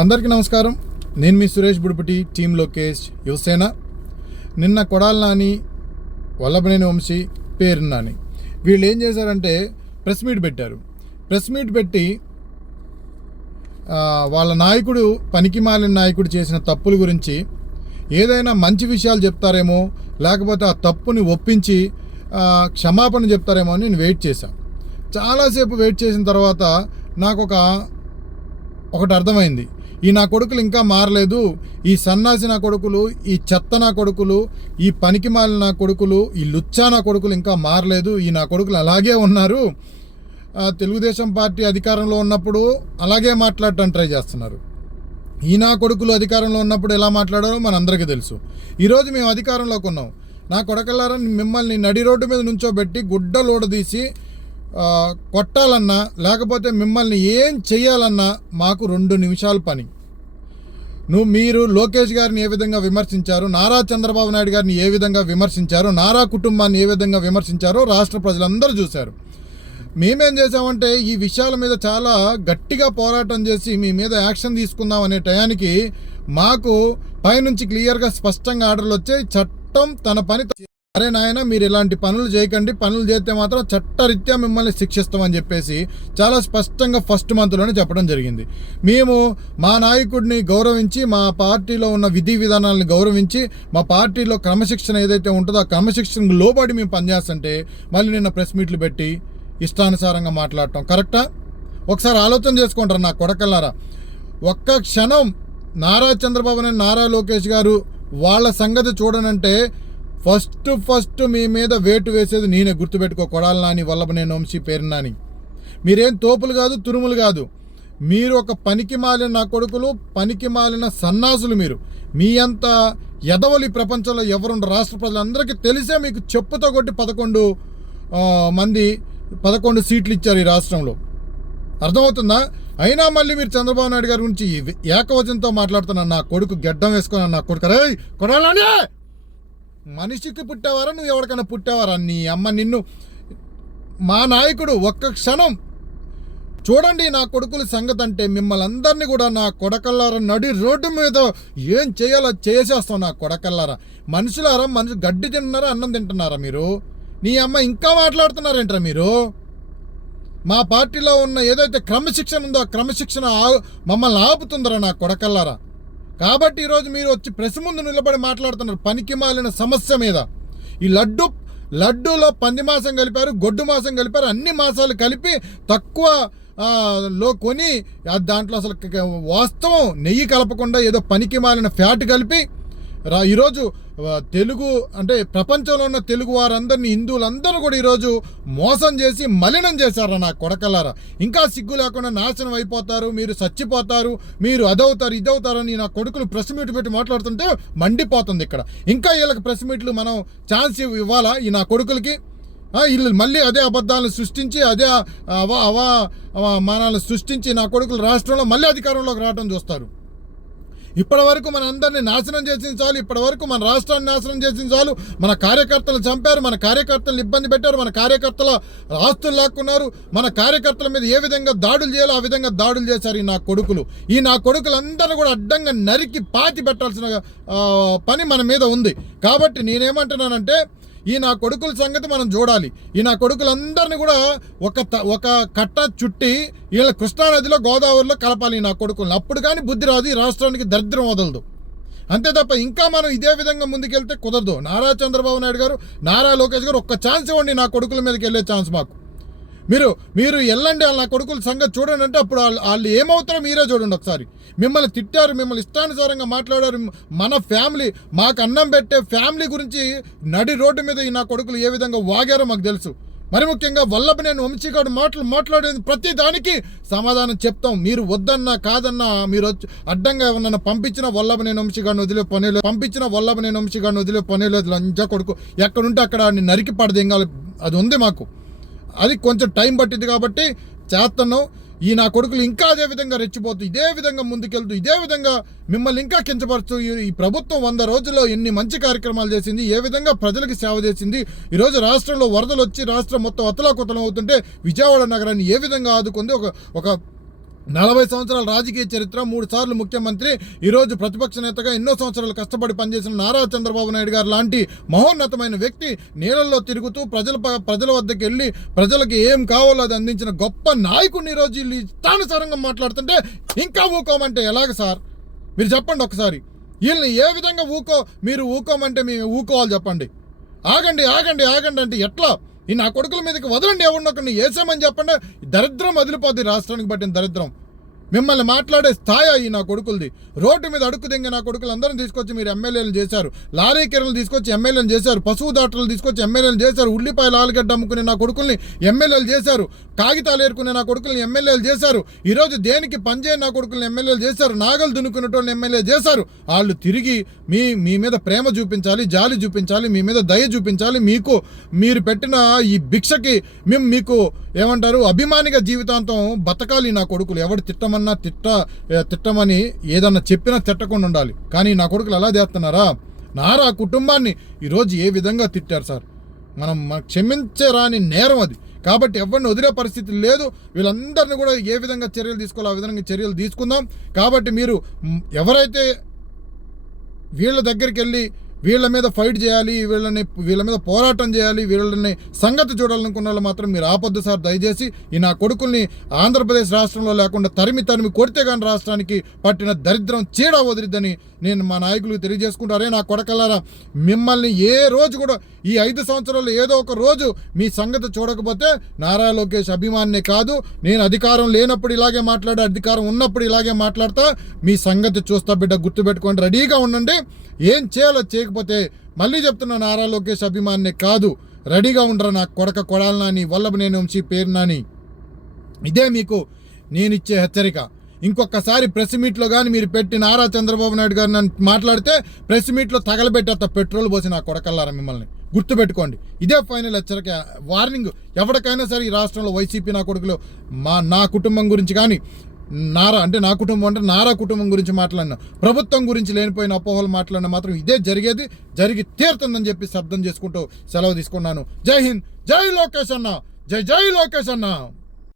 అందరికీ నమస్కారం. నేను మీ సురేష్ బుడిపటి టీం లోకేష్ యువసేన. నిన్న కొడాల నాని వల్లభనేని వంశీ పేరు నాని. వీళ్ళు ఏం చేశారంటే ప్రెస్ మీట్ పెట్టారు. ప్రెస్ మీట్ పెట్టి వాళ్ళ నాయకుడు పనికి మాలిన నాయకుడు చేసిన తప్పుల గురించి ఏదైనా మంచి విషయాలు చెప్తారేమో లేకపోతే ఆ తప్పుని ఒప్పించి క్షమాపణ చెప్తారేమో అని నేను వెయిట్ చేశాను చాలాసేపు వెయిట్ చేసిన తర్వాత నాకు ఒక ఒకటి అర్థమైంది. ఈ నా కొడుకులు ఇంకా మారలేదు. ఈ సన్నాసి నా కొడుకులు ఈ చెత్త నా కొడుకులు ఈ పనికిమాలిన నా కొడుకులు ఈ లుచ్చా నా కొడుకులు ఇంకా మారలేదు. ఈ నా కొడుకులు అలాగే ఉన్నారు. తెలుగుదేశం పార్టీ అధికారంలో ఉన్నప్పుడు అలాగే మాట్లాడటం ట్రై చేస్తున్నారు. ఈ నా కొడుకులు అధికారంలో ఉన్నప్పుడు ఎలా మాట్లాడారో మనందరికీ తెలుసు. ఈరోజు మేము అధికారంలోకి ఉన్నాం. నా కొడకల్లారా మిమ్మల్ని నడి రోడ్డు మీద నుంచోబెట్టి గుడ్డలోడదీసి కొట్టాలన్నా లేకపోతే మిమ్మల్ని ఏం చేయాలన్నా మాకు రెండు నిమిషాల పని. నువ్వు మీరు లోకేష్ గారిని ఏ విధంగా విమర్శించారు నారా చంద్రబాబు నాయుడు గారిని ఏ విధంగా విమర్శించారు నారా కుటుంబాన్ని ఏ విధంగా విమర్శించారో రాష్ట్ర ప్రజలందరూ చూశారు. మేమేం చేసామంటే ఈ విషయాల మీద చాలా గట్టిగా పోరాటం చేసి మీ మీద యాక్షన్ తీసుకుందాం అనే టయానికి మాకు పైనుంచి క్లియర్గా స్పష్టంగా ఆర్డర్లు వచ్చాయి. చట్టం తన పని అరే నాయన మీరు ఇలాంటి పనులు చేయకండి. పనులు చేస్తే మాత్రం చట్టరీత్యా మిమ్మల్ని శిక్షిస్తామని చెప్పేసి చాలా స్పష్టంగా ఫస్ట్ మంత్లోనే చెప్పడం జరిగింది. మేము మా నాయకుడిని గౌరవించి మా పార్టీలో ఉన్న విధి విధానాలను గౌరవించి మా పార్టీలో క్రమశిక్షణ ఏదైతే ఉంటుందో ఆ క్రమశిక్షణకు లోబడి మేము పనిచేస్తుంటే మళ్ళీ నిన్న ప్రెస్ మీట్లు పెట్టి ఇష్టానుసారంగా మాట్లాడటం. కరెక్టా? ఒకసారి ఆలోచన చేసుకుంటారు నా కొడకల్లారా. ఒక్క క్షణం నారా చంద్రబాబు నాయుడు నారా లోకేష్ గారు వాళ్ళ సంగతి చూడనంటే ఫస్ట్ ఫస్ట్ మీ మీద వేటు వేసేది నేనే గుర్తుపెట్టుకో కొడాల నాని వల్లభనేని వంశీ పేరు నాని. మీరేం తోపులు కాదు తురుములు కాదు. మీరు ఒక పనికి మాలిన నా కొడుకులు పనికి మాలిన సన్నాసులు మీరు. మీ అంత ఎదవలి ప్రపంచంలో ఎవరుండ రాష్ట్ర ప్రజలందరికీ తెలిసే మీకు చెప్పుతో కొట్టి పదకొండు మంది పదకొండు సీట్లు ఇచ్చారు ఈ రాష్ట్రంలో. అర్థమవుతుందా? అయినా మళ్ళీ మీరు చంద్రబాబు నాయుడు గారి గురించి ఏకవచనంతో మాట్లాడుతున్నాను నా కొడుకు గెడ్డం వేసుకున్నాను నా కొడుకు రే కొడాలని మనిషికి పుట్టావారా? నువ్వు ఎవరికైనా పుట్టావారా? నీ అమ్మ నిన్ను మా నాయకుడు ఒక్క క్షణం చూడండి నా కొడుకుల సంగతి అంటే మిమ్మల్ని అందరినీ కూడా నా కొడకల్లారా నడి రోడ్డు మీద ఏం చేయాలో చేసేస్తాం నా కొడకల్లారా? మనుషులారా మనిషి గడ్డి తింటున్నారా అన్నం తింటున్నారా మీరు? నీ అమ్మ ఇంకా మాట్లాడుతున్నారేంట్రా మీరు? మా పార్టీలో ఉన్న ఏదైతే క్రమశిక్షణ ఉందో ఆ క్రమశిక్షణ ఆ- మమ్మల్ని ఆపుతుందరా నా కొడకల్లారా? కాబట్టి ఈరోజు మీరు వచ్చి ప్రెస్ ముందు నిలబడి మాట్లాడుతున్నారు. పనికి మాలిన సమస్య మీద. ఈ లడ్డు లడ్డూలో పంది మాసం కలిపారు గొడ్డు మాసం కలిపారు అన్ని మాసాలు కలిపి తక్కువ లో కొని దాంట్లో అసలు వాస్తవం నెయ్యి కలపకుండా ఏదో పనికి మాలిన ఫ్యాట్ కలిపి ఈరోజు తెలుగు అంటే ప్రపంచంలో ఉన్న తెలుగు వారందరినీ హిందువులందరూ కూడా ఈరోజు మోసం చేసి మలినం చేశారు నా కొడకలారా? ఇంకా సిగ్గు లేకుండా నాశనం అయిపోతారు మీరు చచ్చిపోతారు మీరు అదవుతారు ఇదవుతారని నా కొడుకులు ప్రెస్ మీట్ పెట్టి మాట్లాడుతుంటే మండిపోతుంది ఇక్కడ. ఇంకా వీళ్ళకి ప్రెస్ మీట్లు మనం ఛాన్స్ ఇవ్వాలా ఈ నా కొడుకులకి? వీళ్ళు మళ్ళీ అదే అబద్ధాలను సృష్టించి అదే అవా అవా మానాలను సృష్టించి నా కొడుకులు రాష్ట్రంలో మళ్ళీ అధికారంలోకి రావడం చూస్తారు. ఇప్పటి వరకు మన అందరినీ నాశనం చేసిన చాలు ఇప్పటి వరకు మన రాష్ట్రాన్ని నాశనం చేసిన చాలు. మన కార్యకర్తలు చంపారు మన కార్యకర్తలను ఇబ్బంది పెట్టారు మన కార్యకర్తల ఆస్తులు లాక్కున్నారు. మన కార్యకర్తల మీద ఏ విధంగా దాడులు చేయాలో ఆ విధంగా దాడులు చేశారు ఈ నా కొడుకులు. ఈ నా కొడుకులందరూ కూడా అడ్డంగా నరికి పాతి పెట్టాల్సిన పని మన మీద ఉంది. కాబట్టి నేనేమంటున్నానంటే ఈ నా కొడుకుల సంగతి మనం చూడాలి. ఈ నా కొడుకులందరినీ కూడా ఒక త- ఒక కట్ట చుట్టి వీళ్ళ కృష్ణానదిలో గోదావరిలో కలపాలి ఈ నా కొడుకులను. అప్పుడు కానీ బుద్ధి రాదు ఈ రాష్ట్రానికి దరిద్రం వదలదు. అంతే తప్ప ఇంకా మనం ఇదే విధంగా ముందుకెళ్తే కుదరదు. నారా చంద్రబాబు నాయుడు గారు నారా లోకేష్ గారు ఒక్క ఛాన్స్ ఇవ్వండి నా కొడుకుల మీదకి వెళ్ళే ఛాన్స్ మాకు. మీరు మీరు వెళ్ళండి వాళ్ళ నా కొడుకుల సంగతి చూడండి అంటే అప్పుడు వాళ్ళు వాళ్ళు ఏమవుతారో మీరే చూడండి ఒకసారి. మిమ్మల్ని తిట్టారు మిమ్మల్ని ఇష్టానుసారంగా మాట్లాడారు మన ఫ్యామిలీ మాకు అన్నం పెట్టే ఫ్యామిలీ గురించి నడి రోడ్డు మీద ఈ నా కొడుకులు ఏ విధంగా వాగారో మాకు తెలుసు. మరి ముఖ్యంగా వల్లభనేని వంశీగాడు మాటలు మాట్లాడేది ప్రతి దానికి సమాధానం చెప్తాం. మీరు వద్దన్నా కాదన్నా మీరు వచ్చి అడ్డంగా ఏమన్నా పంపించిన వల్లభనేని వంశీగాడిని వదిలే పని లేదు. పంపించిన వల్లభనేని వంశీగాడిని వదిలే పని లేదు. లంజా కొడుకు ఎక్కడుంటే అక్కడ వాడిని నరికి పడదేంగాలి అది ఉంది మాకు. అది కొంచెం టైం పట్టింది కాబట్టి చేస్తున్నాం ఈ నా కొడుకులు ఇంకా అదే విధంగా రెచ్చిపోతూ ఇదే విధంగా ముందుకెళ్తూ ఇదే విధంగా మిమ్మల్ని ఇంకా కించపరుస్తూ ఈ- ఈ ప్రభుత్వం వంద రోజుల్లో ఎన్ని మంచి కార్యక్రమాలు చేసింది ఏ విధంగా ప్రజలకు సేవ చేసింది ఈరోజు రాష్ట్రంలో వరదలు వచ్చి రాష్ట్రం మొత్తం అతలాకుతలం అవుతుంటే విజయవాడ నగరాన్ని ఏ విధంగా ఆదుకుంది ఒక ఒక నలభై సంవత్సరాల రాజకీయ చరిత్ర మూడు సార్లు ముఖ్యమంత్రి ఈరోజు ప్రతిపక్ష నేతగా ఎన్నో సంవత్సరాలు కష్టపడి పనిచేసిన నారా చంద్రబాబు నాయుడు గారు లాంటి మహోన్నతమైన వ్యక్తి నీళ్ళల్లో తిరుగుతూ ప్రజల ప్రజల వద్దకు వెళ్ళి ప్రజలకు ఏం కావాలో అది అందించిన గొప్ప నాయకుడిని ఈరోజు వీళ్ళు ఇష్టానుసారంగా మాట్లాడుతుంటే ఇంకా ఊకోమంటే ఎలాగ సార్? మీరు చెప్పండి ఒకసారి. వీళ్ళని ఏ విధంగా ఊకో మీరు ఊకోమంటే మేము ఊకోవాలి చెప్పండి. ఆగండి ఆగండి ఆగండి అంటే ఎట్లా? ఈ నా కొడుకుల మీదకి వదలండి ఎవరినొకరిని వేసామని చెప్పండి? దరిద్రం వదిలిపోద్ది రాష్ట్రానికి పట్టిన దరిద్రం. మిమ్మల్ని మాట్లాడే స్థాయి ఈ నా కొడుకులది. రోడ్డు మీద అడుగు దింగి నా కొడుకులు అందరం తీసుకొచ్చి మీరు ఎమ్మెల్యేలు చేశారు. లారీ కిరణలు తీసుకొచ్చి ఎమ్మెల్యేలు చేశారు. పశువు దాటలు తీసుకొచ్చి ఎమ్మెల్యేలు చేశారు. ఉల్లిపాయలు ఆలుగడ్డ అమ్ముకునే నా కొడుకుల్ని ఎమ్మెల్యేలు చేశారు. కాగితాలు ఏరుకునే నా కొడుకుల్ని ఎమ్మెల్యేలు చేశారు. ఈరోజు దేనికి పనిచేయని నా కొడుకుల్ని ఎమ్మెల్యేలు చేశారు? నాగలు దున్నుకునేటోళ్ళని ఎమ్మెల్యే చేశారు. వాళ్ళు తిరిగి మీ మీ మీద ప్రేమ చూపించాలి జాలి చూపించాలి మీ మీద దయ చూపించాలి. మీకు మీరు పెట్టిన ఈ భిక్షకి మేము మీకు ఏమంటారు అభిమానిగా జీవితాంతం బతకాలి నా కొడుకులు. ఎవడు ఏమన్నా తిట్ట తిట్టమని ఏదన్నా చెప్పినా తిట్టకుండా ఉండాలి. కానీ నా కొడుకులు అలా చేస్తున్నారా? నారా కుటుంబాన్ని ఈరోజు ఏ విధంగా తిట్టారు సార్? మనం మ- క్షమించరాని నేరం అది. కాబట్టి ఎవరిని వదిలే పరిస్థితి లేదు. వీళ్ళందరినీ కూడా ఏ విధంగా చర్యలు తీసుకోవాలో ఆ విధంగా చర్యలు తీసుకుందాం. కాబట్టి మీరు ఎవరైతే వీళ్ళ దగ్గరికి వెళ్ళి వీళ్ళ మీద ఫైట్ చేయాలి వీళ్ళని వీళ్ళ మీద పోరాటం చేయాలి వీళ్ళని సంగతి చూడాలనుకున్న వాళ్ళు మాత్రం మీరు ఆపొద్దు సార్. దయచేసి ఈ నా కొడుకుల్ని ఆంధ్రప్రదేశ్ రాష్ట్రంలో లేకుండా తరిమి తరిమి కొడితే కానీ రాష్ట్రానికి పట్టిన దరిద్రం చీడ వదిలిద్దని నేను మా నాయకులకు తెలియజేసుకుంటారే నా కొడకల్లారా మిమ్మల్ని ఏ రోజు కూడా ఈ ఐదు సంవత్సరాలు ఏదో ఒక రోజు మీ సంగతి చూడకపోతే నారా లోకేష్ అభిమాన్నే కాదు నేను అధికారం లేనప్పుడు ఇలాగే మాట్లాడే అధికారం ఉన్నప్పుడు ఇలాగే మాట్లాడతా మీ సంగతి చూస్తా బిడ్డ గుర్తుపెట్టుకోండి రెడీగా ఉండండి. ఏం చేయాలో లేకపోతే మళ్ళీ చెప్తున్న నారా లోకేష్ అభిమాన్నే కాదు రెడీగా ఉండరా నా కొడక కొడాలనాని వల్లభనేని వంశీ పేరు నాని ఇదే మీకు నేను ఇచ్చే హెచ్చరిక. ఇంకొకసారి ప్రెస్ మీట్లో కానీ మీరు పెట్టి నారా చంద్రబాబు నాయుడు గారు నన్ను మాట్లాడితే ప్రెస్ మీట్లో తగలబెట్టేంత పెట్రోల్ పోసి నా కొడకల్లారా మిమ్మల్ని. గుర్తుపెట్టుకోండి. ఇదే ఫైనల్ హెచ్చరిక. వార్నింగ్ ఎవరికైనా సరే ఈ రాష్ట్రంలో వైసీపీ నా కొడుకులు మా నా కుటుంబం గురించి కానీ నారా అంటే నా కుటుంబం అంటే నారా కుటుంబం గురించి మాట్లాడిన ప్రభుత్వం గురించి లేనిపోయిన అపోహలు మాట్లాడిన మాత్రం ఇదే జరిగేది జరిగి తీరుతుందని చెప్పి శబ్దం చేసుకుంటూ సెలవు తీసుకున్నాను. జై హింద్ జై లోకేష్ అన్న జై జై లోకేష్ అన్న.